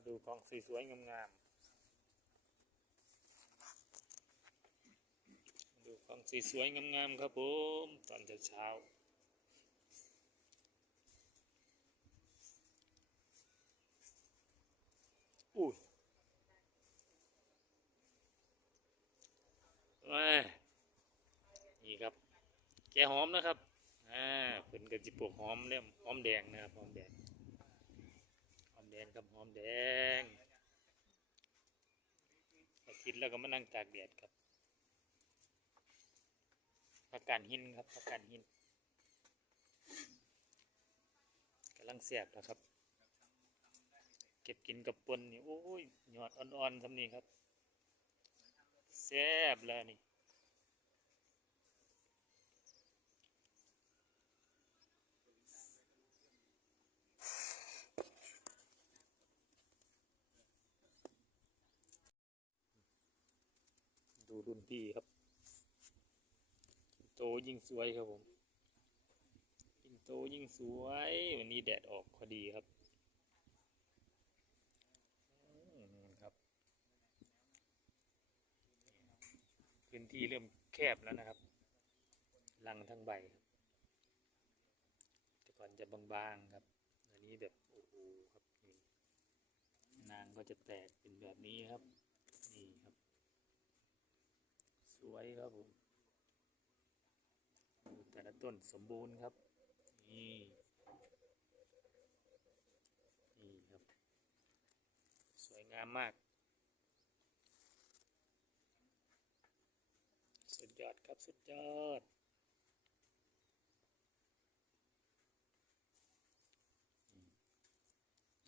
มาดูของสีสวยงามๆมดูของสีสวยงามๆครับผมตอนเช้าๆอุ้ยแม่นี่ครับ แกหอมนะครับ อ่าเป็นกระจิปวกหอมเนี่ยหอมแดงนะครับ หอมแดง แดงครับหอมแดงอาทิตย์แล้วก็มานั่งตากแดดครับผักกาดหินครับผักกาดหินกำลังเสียบนะครับ เก็บกินกับปนนี่โอ้ยหยอดอ่อนๆสำนี้ครับแซ่บแล้วนี่ ดูรุ่นพี่ครับโตยิ่งสวยครับผม ยิ่งโตยิ่งสวย วันนี้แดดออกพอดีครับครับ พื้นที่เริ่มแคบแล้วนะครับ ลังทั้งใบครับแต่ก่อนจะบางๆครับอันนี้แบบโอ้โหครับนางก็จะแตกเป็นแบบนี้ครับ นี่ครับ สวยครับผมแต่ละต้นสมบูรณ์ครับ นี่นี่ครับ สวยงามมาก สุดยอดครับสุดยอด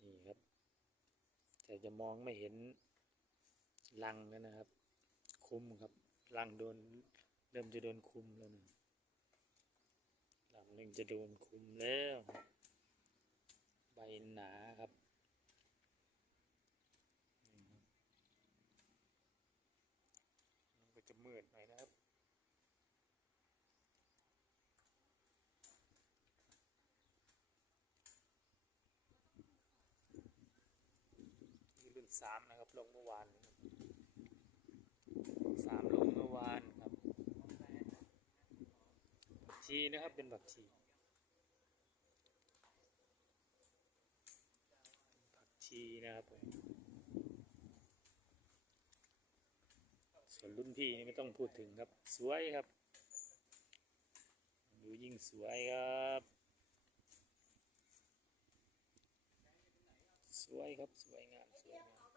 นี่ครับ แต่จะมองไม่เห็นรังนะครับ คุ้มครับ รังโดนเริ่มจะโดนคุมแล้วนะรังเริ่มจะโดนคุมแล้ว ใบหนาครับนี่ครับมันก็จะมืดหน่อยนะครับนี่รุ่นสามนะครับลงเมื่อวานสามลง วานครับผักชีนะครับเป็นผักชีผักชีนะครับผมส่วนรุ่นพี่นี่ไม่ต้องพูดถึงครับ สวยครับ ดูยิ่งสวยครับ สวยครับสวยงามสวยงาม